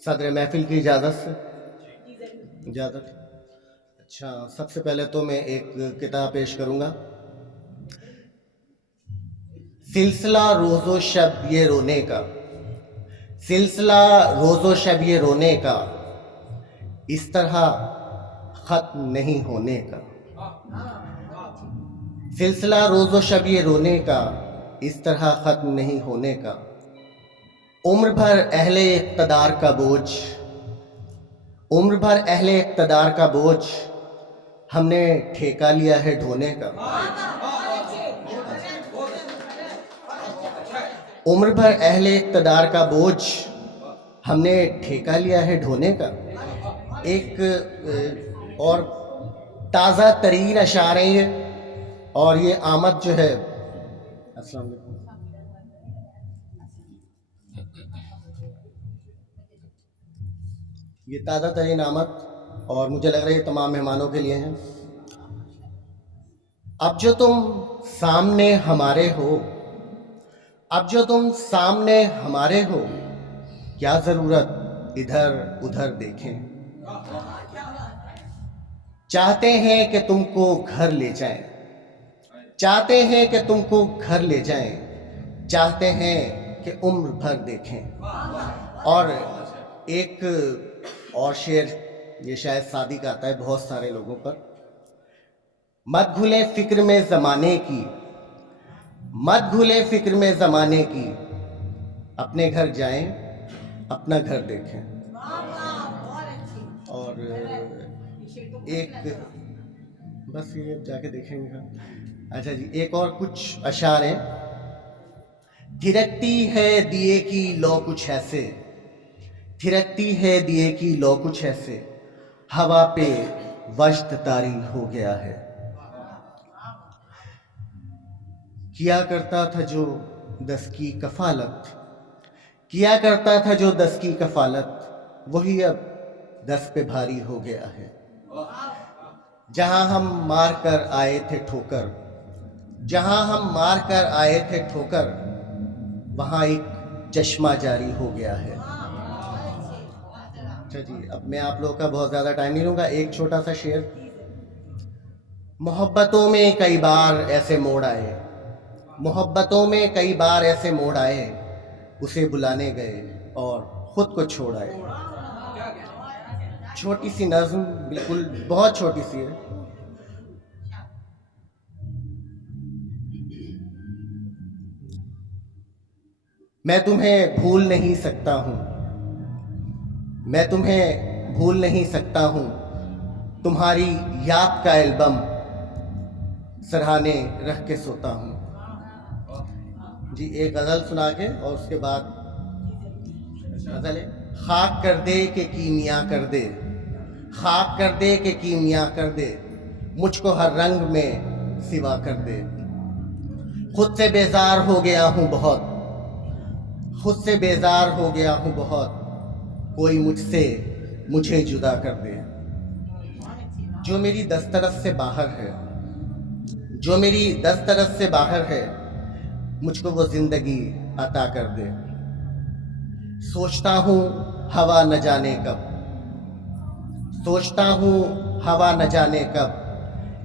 صدر محفل کی اجازت سے اجازت. اچھا، سب سے پہلے تو میں ایک کتاب پیش کروں گا. سلسلہ روز و شب یہ رونے کا، سلسلہ روز و شب یہ رونے کا، اس طرح ختم نہیں ہونے کا. سلسلہ روز و شب یہ رونے کا، اس طرح ختم نہیں ہونے کا. عمر بھر اہل اقتدار کا بوجھ، عمر بھر اہل اقتدار کا بوجھ ہم نے ٹھیکا لیا ہے ڈھونے کا. عمر بھر اہل اقتدار کا بوجھ ہم نے ٹھیکا لیا ہے ڈھونے کا. ایک اور تازہ ترین اشعار ہیں یہ، اور یہ آمد جو ہے، السلام علیکم، یہ تازہ ترین آمد، اور مجھے لگ رہا ہے یہ تمام مہمانوں کے لیے ہیں. اب جو تم سامنے ہمارے ہو، اب جو تم سامنے ہمارے ہو، کیا ضرورت ادھر ادھر دیکھیں. چاہتے ہیں کہ تم کو گھر لے جائیں، چاہتے ہیں کہ تم کو گھر لے جائیں، چاہتے ہیں کہ عمر بھر دیکھیں. اور ایک اور شعر، یہ شاید سعدی کا آتا ہے بہت سارے لوگوں پر. مت بھولیں فکر میں زمانے کی، مت بھولیں فکر میں زمانے کی، اپنے گھر جائیں اپنا گھر دیکھیں. اور ایک بس یہ جا کے دیکھیں گے. اچھا جی، ایک اور کچھ اشعار ہیں. تھرکتی ہے دیے کی لو کچھ ایسے، تھرکتی ہے دیے کی لو کچھ ایسے، ہوا پہ وجد طاری ہو گیا ہے. کیا کرتا تھا جو دس کی کفالت، کیا کرتا تھا جو دس کی کفالت، وہی اب دس پہ بھاری ہو گیا ہے. جہاں ہم مار کر آئے تھے ٹھوکر، جہاں ہم مار کر آئے تھے ٹھوکر، وہاں ایک چشمہ جاری ہو گیا ہے. اچھا جی، اب میں آپ لوگوں کا بہت زیادہ ٹائم نہیں لوں گا. ایک چھوٹا سا شعر. محبتوں میں کئی بار ایسے موڑ آئے، محبتوں میں کئی بار ایسے موڑ آئے، اسے بلانے گئے اور خود کو چھوڑ آئے. چھوٹی سی نظم، بالکل بہت چھوٹی سی ہے. میں تمہیں بھول نہیں سکتا ہوں، میں تمہیں بھول نہیں سکتا ہوں، تمہاری یاد کا البم سرہانے رکھ کے سوتا ہوں. جی، ایک غزل سنا کے اور اس کے بعد غزل ہے. خاک کر دے کہ کیمیا کر دے، خاک کر دے کہ کیمیا کر دے، مجھ کو ہر رنگ میں سوا کر دے. خود سے بیزار ہو گیا ہوں بہت، خود سے بیزار ہو گیا ہوں بہت، کوئی مجھ سے مجھے جدا کر دے. جو میری دسترس سے باہر ہے، جو میری دسترس سے باہر ہے، مجھ کو وہ زندگی عطا کر دے. سوچتا ہوں ہوا نہ جانے کب، سوچتا ہوں ہوا نہ جانے کب،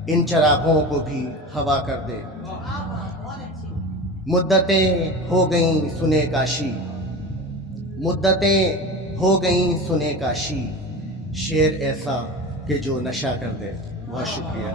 ان چراغوں کو بھی ہوا کر دے. مدتیں ہو گئیں سنے کاشی، مدتیں ہو گئیں سنے کاشی، شعر ایسا کہ جو نشہ کر دے. بہت شکریہ.